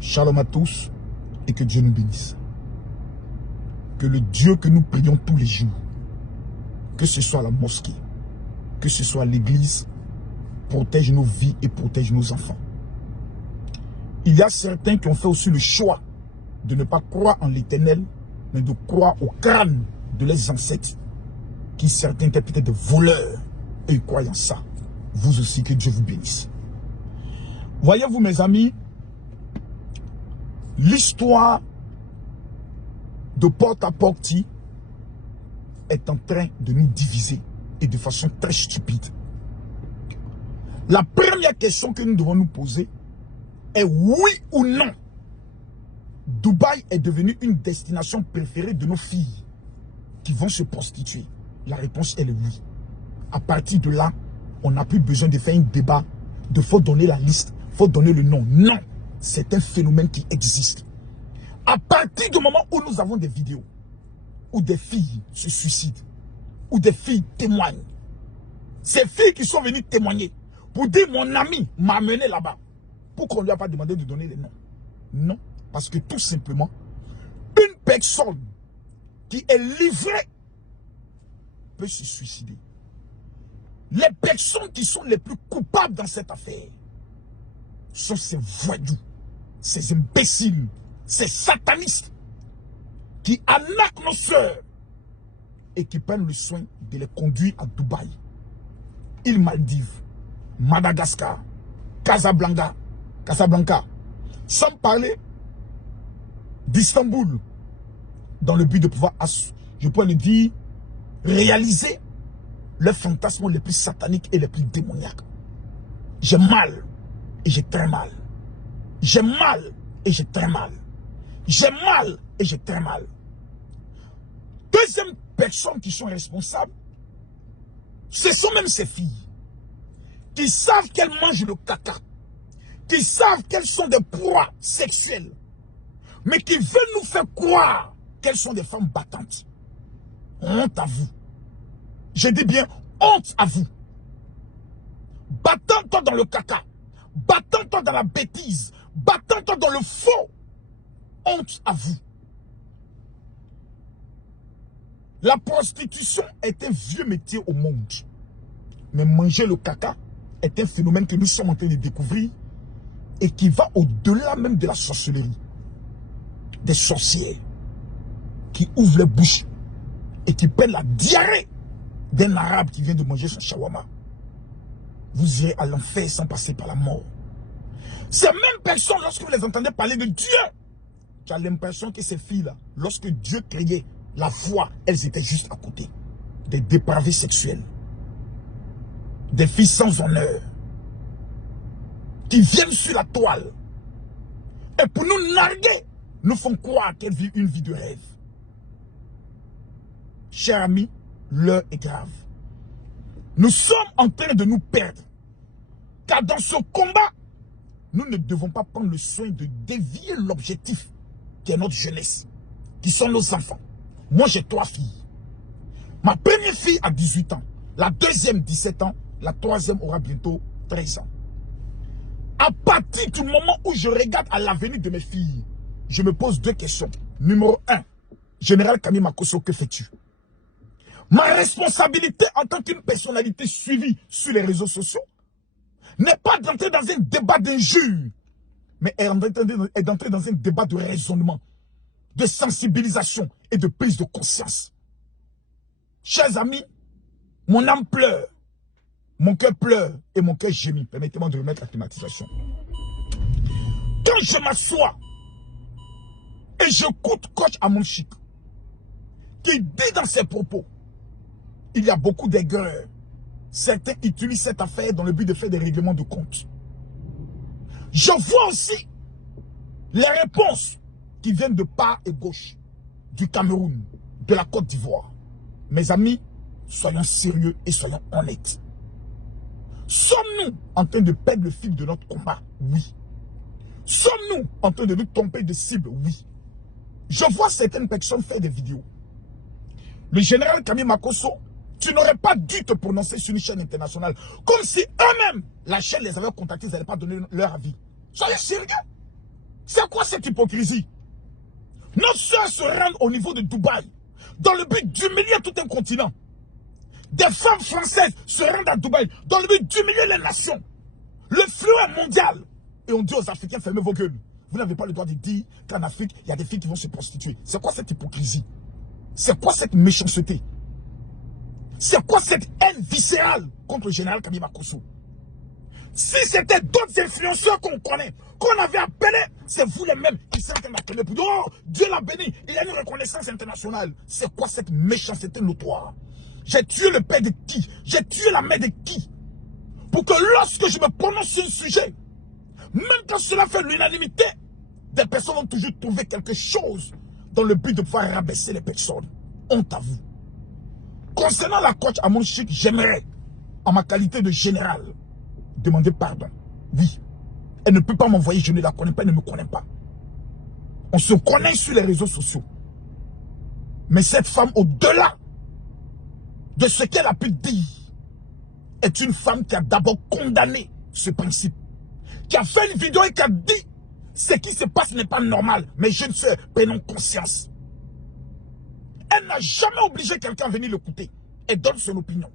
Shalom à tous et que Dieu nous bénisse. Que le Dieu que nous prions tous les jours, que ce soit la mosquée, que ce soit l'église, protège nos vies et protège nos enfants. Il y a certains qui ont fait aussi le choix de ne pas croire en l'Éternel, mais de croire au crâne de leurs ancêtres, qui certains étaient peut-être des voleurs, et ils croient en ça. Vous aussi, que Dieu vous bénisse. Voyez-vous, mes amis, l'histoire de Port-à-Porti est en train de nous diviser et de façon très stupide. La première question que nous devons nous poser est oui ou non. Dubaï est devenu une destination préférée de nos filles qui vont se prostituer. La réponse est le oui. À partir de là, on n'a plus besoin de faire un débat, de faut donner la liste, faut donner le nom. Non, c'est un phénomène qui existe. À partir du moment où nous avons des vidéos, où des filles se suicident, où des filles témoignent, ces filles qui sont venues témoigner, pour dire mon ami m'a amené là-bas, pourquoi on ne lui a pas demandé de donner les noms? Non, parce que tout simplement, une personne qui est livrée peut se suicider. Les personnes qui sont les plus coupables dans cette affaire sont ces voyous, ces imbéciles, ces satanistes qui arnaquent nos soeurs et qui prennent le soin de les conduire à Dubaï, îles Maldives, Madagascar, Casablanca, sans parler d'Istanbul, dans le but de pouvoir, je peux le dire, réaliser leurs fantasmes les plus sataniques et les plus démoniaques. J'ai mal et j'ai très mal. J'ai mal et j'ai très mal. J'ai mal et j'ai très mal. Deuxième personne qui sont responsables, ce sont même ces filles qui savent qu'elles mangent le caca, qui savent qu'elles sont des proies sexuelles, mais qui veulent nous faire croire qu'elles sont des femmes battantes. Honte à vous. Je dis bien honte à vous. Battant-toi dans le caca, battant-toi dans la bêtise, battant-toi dans le faux. Honte à vous. La prostitution est un vieux métier au monde. Mais manger le caca est un phénomène que nous sommes en train de découvrir et qui va au-delà même de la sorcellerie. Des sorcières qui ouvrent les bouches et qui prennent la diarrhée d'un arabe qui vient de manger son shawarma. Vous irez à l'enfer sans passer par la mort. Ces mêmes personnes, lorsque vous les entendez parler de Dieu, tu as l'impression que ces filles-là, lorsque Dieu créait la foi, elles étaient juste à côté. Des dépravés sexuels. Des filles sans honneur. Qui viennent sur la toile. Et pour nous narguer, nous font croire qu'elles vivent une vie de rêve. Chers amis, l'heure est grave. Nous sommes en train de nous perdre. Car dans ce combat, nous ne devons pas prendre le soin de dévier l'objectif qui est notre jeunesse, qui sont nos enfants. Moi, j'ai 3 filles. Ma première fille a 18 ans, la deuxième 17 ans, la troisième aura bientôt 13 ans. À partir du moment où je regarde à l'avenir de mes filles, je me pose 2 questions. Numéro 1, Général Kami Makosso, que fais-tu? Ma responsabilité en tant qu'une personnalité suivie sur les réseaux sociaux n'est pas d'entrer dans un débat d'injure, mais est d'entrer dans un débat de raisonnement, de sensibilisation et de prise de conscience. Chers amis, mon âme pleure, mon cœur pleure et mon cœur gémit. Permettez-moi de remettre la climatisation. Quand je m'assois et j'écoute coach Amonchik, qui dit dans ses propos, il y a beaucoup d'aigreurs. Certains utilisent cette affaire dans le but de faire des règlements de compte. Je vois aussi les réponses qui viennent de part et gauche, du Cameroun, de la Côte d'Ivoire. Mes amis, soyons sérieux et soyons honnêtes. Sommes-nous en train de perdre le fil de notre combat? Oui. Sommes-nous en train de nous tromper de cible? Oui. Je vois certaines personnes faire des vidéos. Le général Kami Makosso, tu n'aurais pas dû te prononcer sur une chaîne internationale. Comme si eux-mêmes, la chaîne les avait contactés, ils n'allaient pas donner leur avis. Soyez sérieux. C'est quoi cette hypocrisie? Nos soeurs se rendent au niveau de Dubaï dans le but d'humilier tout un continent. Des femmes françaises se rendent à Dubaï dans le but d'humilier les nations. Le flux est mondial. Et on dit aux Africains, fermez vos gueules. Vous n'avez pas le droit de dire qu'en Afrique, il y a des filles qui vont se prostituer. C'est quoi cette hypocrisie? C'est quoi cette méchanceté? C'est quoi cette haine viscérale contre le général Kabila Kosso? Si c'était d'autres influenceurs qu'on connaît, qu'on avait appelés, c'est vous les mêmes qui sont en train d'appeler pour dire, oh, Dieu l'a béni, il y a une reconnaissance internationale. C'est quoi cette méchanceté notoire? J'ai tué le père de qui? J'ai tué la mère de qui? Pour que lorsque je me prononce sur un sujet, même quand cela fait l'unanimité, des personnes vont toujours trouver quelque chose dans le but de pouvoir rabaisser les personnes. Honte à vous. Concernant la coach Amon Chik, j'aimerais, en ma qualité de général, demander pardon. Oui. Elle ne peut pas m'envoyer, je ne la connais pas, elle ne me connaît pas. On se connaît sur les réseaux sociaux. Mais cette femme, au-delà de ce qu'elle a pu dire, est une femme qui a d'abord condamné ce principe. Qui a fait une vidéo et qui a dit ce qui se passe n'est pas normal. Mais jeunes sœurs, prenons conscience. Elle n'a jamais obligé quelqu'un à venir l'écouter. Elle donne son opinion.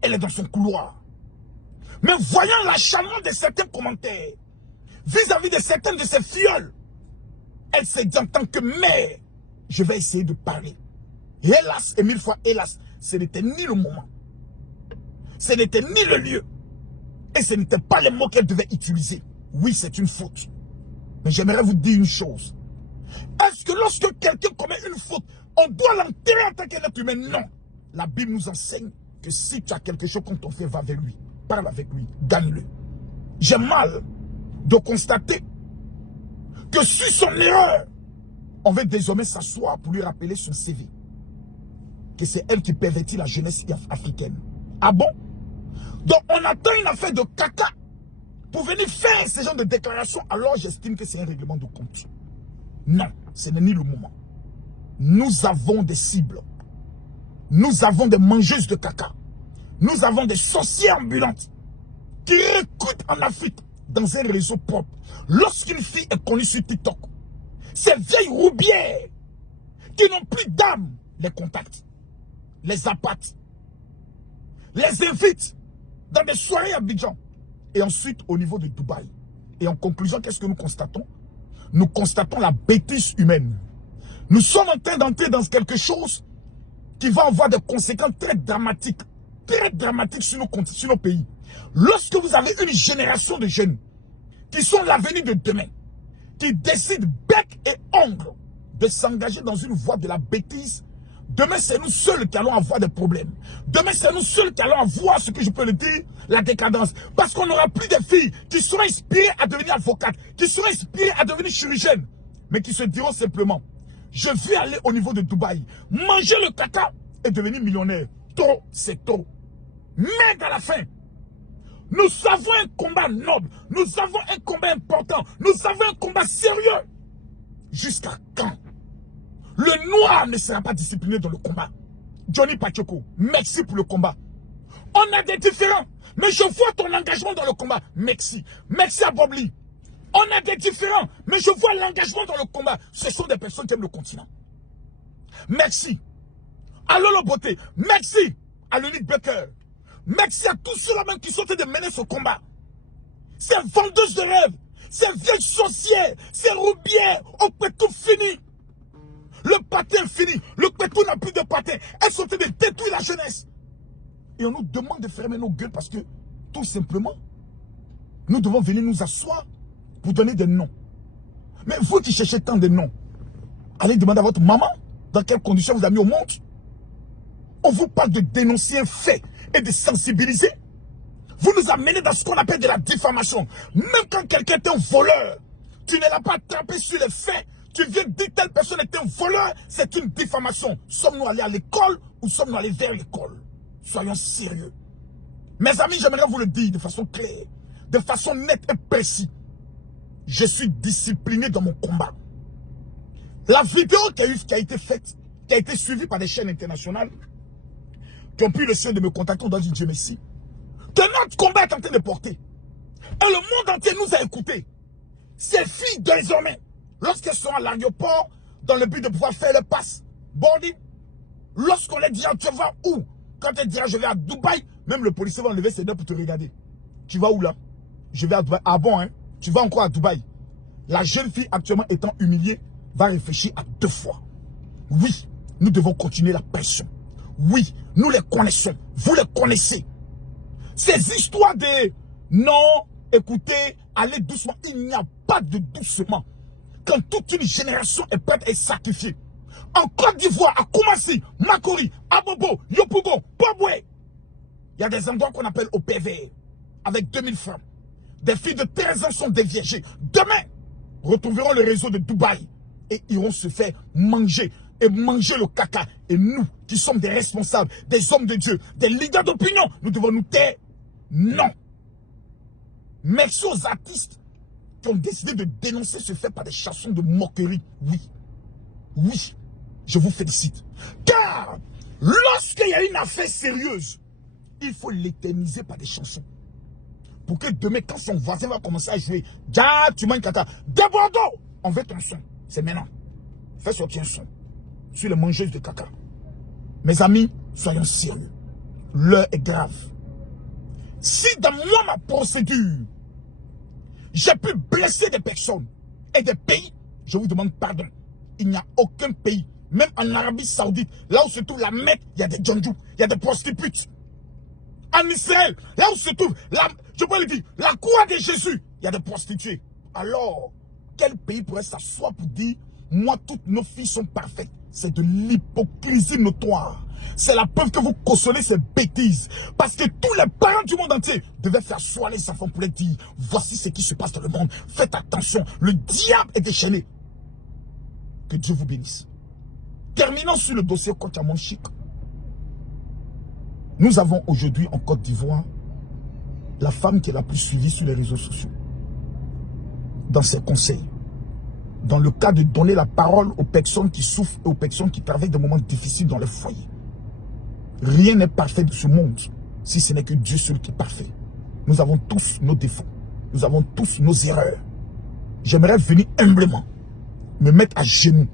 Elle est dans son couloir. Mais voyant l'acharnement de certains commentaires vis-à-vis de certaines de ses filleuls, elle s'est dit en tant que mère, je vais essayer de parler. Et hélas, et mille fois hélas, ce n'était ni le moment. Ce n'était ni le lieu. Et ce n'était pas les mots qu'elle devait utiliser. Oui, c'est une faute. Mais j'aimerais vous dire une chose. Est-ce que lorsque quelqu'un commet une faute, on doit l'enterrer en tant qu'être humain? Non. La Bible nous enseigne que si tu as quelque chose contre ton frère, va vers lui. Parle avec lui. Gagne-le. J'ai mal de constater que sur son erreur, on va désormais s'asseoir pour lui rappeler son CV. Que c'est elle qui pervertit la jeunesse africaine. Ah bon? Donc on attend une affaire de caca pour venir faire ce genre de déclaration, alors j'estime que c'est un règlement de compte. Non, ce n'est ni le moment. Nous avons des cibles. Nous avons des mangeuses de caca. Nous avons des sorcières ambulantes qui recrutent en Afrique dans un réseau propre. Lorsqu'une fille est connue sur TikTok, ces vieilles roubières qui n'ont plus d'âme les contactent, les appâtent, les invitent dans des soirées à Abidjan et ensuite au niveau de Dubaï. Et en conclusion, qu'est-ce que nous constatons? Nous constatons la bêtise humaine. Nous sommes en train d'entrer dans quelque chose qui va avoir des conséquences très dramatiques sur nos pays. Lorsque vous avez une génération de jeunes qui sont l'avenir de demain, qui décident bec et ongle de s'engager dans une voie de la bêtise, demain c'est nous seuls qui allons avoir des problèmes. Demain c'est nous seuls qui allons avoir, ce que je peux le dire, la décadence. Parce qu'on n'aura plus de filles qui seront inspirées à devenir avocates, qui seront inspirées à devenir chirurgiennes, mais qui se diront simplement, je vais aller au niveau de Dubaï, manger le caca et devenir millionnaire. Trop, c'est trop. Mais à la fin, nous avons un combat noble, nous avons un combat important, nous avons un combat sérieux. Jusqu'à quand? Le noir ne sera pas discipliné dans le combat. Johnny Pachoko, merci pour le combat. On a des différends, mais je vois ton engagement dans le combat. Merci. Merci à Bob Lee. On a des différends, mais je vois l'engagement dans le combat. Ce sont des personnes qui aiment le continent. Merci. À Lolo Beauté. Merci à Lolith Becker. Merci à tous ceux-là même qui sont en train de mener ce combat. Ces vendeuses de rêves, ces vieilles sorcières, ces roubières, on peut tout finir. Le patin fini. Le pétou n'a plus de patin. Elles sont en train de détruire la jeunesse. Et on nous demande de fermer nos gueules parce que, tout simplement, nous devons venir nous asseoir pour donner des noms. Mais vous qui cherchez tant de noms, allez demander à votre maman dans quelles conditions vous avez mis au monde. On vous parle de dénoncer un fait et de sensibiliser. Vous nous amenez dans ce qu'on appelle de la diffamation. Même quand quelqu'un est un voleur, tu ne l'as pas attrapé sur les faits, tu viens dire telle personne est un voleur, c'est une diffamation. Sommes-nous allés à l'école ou sommes-nous allés vers l'école? Soyons sérieux. Mes amis, j'aimerais vous le dire de façon claire, de façon nette et précise. Je suis discipliné dans mon combat. La vidéo qui a été faite, qui a été suivie par des chaînes internationales, qui ont pris le soin de me contacter, on doit dire Dieu merci, que notre combat est en train de porter. Et le monde entier nous a écoutés. Ces filles, désormais, lorsqu'elles sont à l'aéroport, dans le but de pouvoir faire le pass boarding, lorsqu'on les dira, tu vas où? Quand elle dira, je vais à Dubaï, même le policier va enlever ses dents pour te regarder. Tu vas où là? Je vais à Dubaï. Ah bon, hein? Tu vas encore à Dubaï? La jeune fille actuellement étant humiliée va réfléchir à 2 fois. Oui, nous devons continuer la pression. Oui, nous les connaissons. Vous les connaissez. Ces histoires de non, écoutez, allez doucement. Il n'y a pas de doucement. Quand toute une génération est prête à être sacrifiée. En Côte d'Ivoire, à Koumassi, Makori, Abobo, Yopougon, Pobwe, il y a des endroits qu'on appelle au PV, avec 2000 francs. Des filles de 13 ans sont déviergées. Demain, retrouveront le réseau de Dubaï et iront se faire manger et manger le caca. Et nous, qui sommes des responsables, des hommes de Dieu, des leaders d'opinion, nous devons nous taire. Non. Merci aux artistes qui ont décidé de dénoncer ce fait par des chansons de moquerie. Oui. Oui. Je vous félicite. Car, lorsqu'il y a une affaire sérieuse, il faut l'éterniser par des chansons. Pour que demain, quand son voisin va commencer à jouer, ja, tu manges kata, de Bordeaux, on veut ton son. C'est maintenant. Fais sortir un son. Sur les mangeuses de caca. Mes amis, soyons sérieux. L'heure est grave. Si dans moi, ma procédure, j'ai pu blesser des personnes et des pays, je vous demande pardon. Il n'y a aucun pays, même en Arabie Saoudite, là où se trouve la Mecque, il y a des djandjous, il y a des prostitutes. En Israël, là où se trouve, je peux le dire, la croix de Jésus, il y a des prostituées. Alors, quel pays pourrait s'asseoir pour dire, moi, toutes nos filles sont parfaites? C'est de l'hypocrisie notoire. C'est la preuve que vous cautionnez ces bêtises. Parce que tous les parents du monde entier devaient faire asseoir les enfants pour les dire, voici ce qui se passe dans le monde. Faites attention, le diable est déchaîné. Que Dieu vous bénisse. Terminons sur le dossier Kotiamon Chic. Nous avons aujourd'hui en Côte d'Ivoire la femme qui est la plus suivie sur les réseaux sociaux. Dans ses conseils. Dans le cas de donner la parole aux personnes qui souffrent et aux personnes qui traversent des moments difficiles dans le foyer. Rien n'est parfait de ce monde, si ce n'est que Dieu seul qui est parfait. Nous avons tous nos défauts. Nous avons tous nos erreurs. J'aimerais venir humblement me mettre à genoux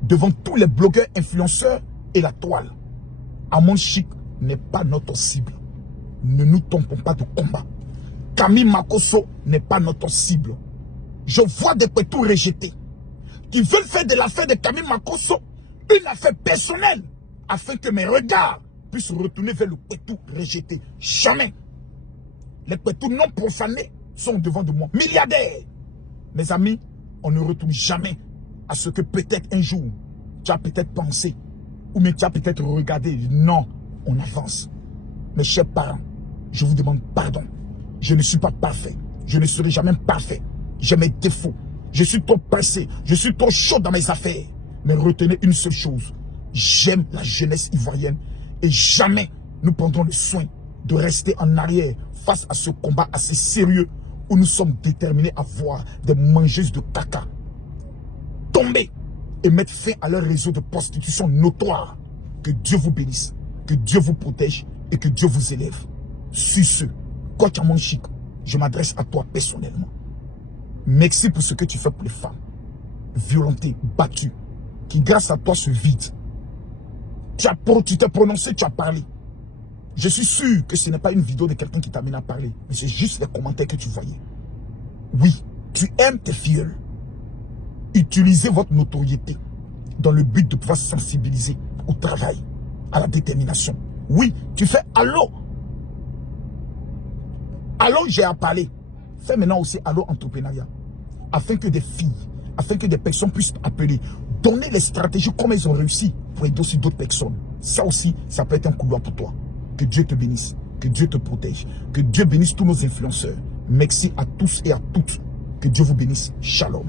devant tous les blogueurs influenceurs et la toile. Amon Chic n'est pas notre cible. Ne nous trompons pas de combat. Camille Makosso n'est pas notre cible. Je vois des pétous rejetés qui veulent faire de l'affaire de Camille Makosso une affaire personnelle afin que mes regards puissent retourner vers le pétou rejeté. Jamais. Les pétous non profanés sont devant de moi. Milliardaires. Mes amis, on ne retourne jamais à ce que peut-être un jour tu as peut-être pensé ou même tu as peut-être regardé. Non, on avance. Mes chers parents, je vous demande pardon. Je ne suis pas parfait. Je ne serai jamais parfait. J'ai mes défauts. Je suis trop pressé. Je suis trop chaud dans mes affaires. Mais retenez une seule chose. J'aime la jeunesse ivoirienne. Et jamais nous prendrons le soin de rester en arrière face à ce combat assez sérieux où nous sommes déterminés à voir des mangeuses de caca tomber et mettre fin à leur réseau de prostitution notoire. Que Dieu vous bénisse, que Dieu vous protège et que Dieu vous élève. Sur ce, Kotiamon Chic, je m'adresse à toi personnellement. Merci pour ce que tu fais pour les femmes violentées, battues, qui grâce à toi se vident. Tu t'es prononcé, tu as parlé. Je suis sûr que ce n'est pas une vidéo de quelqu'un qui t'amène à parler, mais c'est juste les commentaires que tu voyais. Oui, tu aimes tes filleuls. Utilisez votre notoriété dans le but de pouvoir sensibiliser au travail, à la détermination. Oui, tu fais allô. Allô, j'ai à parler. Fais maintenant aussi allô entrepreneuriat. Afin que des filles, afin que des personnes puissent appeler. Donner les stratégies comme elles ont réussi pour aider aussi d'autres personnes. Ça aussi, ça peut être un couloir pour toi. Que Dieu te bénisse, que Dieu te protège, que Dieu bénisse tous nos influenceurs. Merci à tous et à toutes. Que Dieu vous bénisse. Shalom.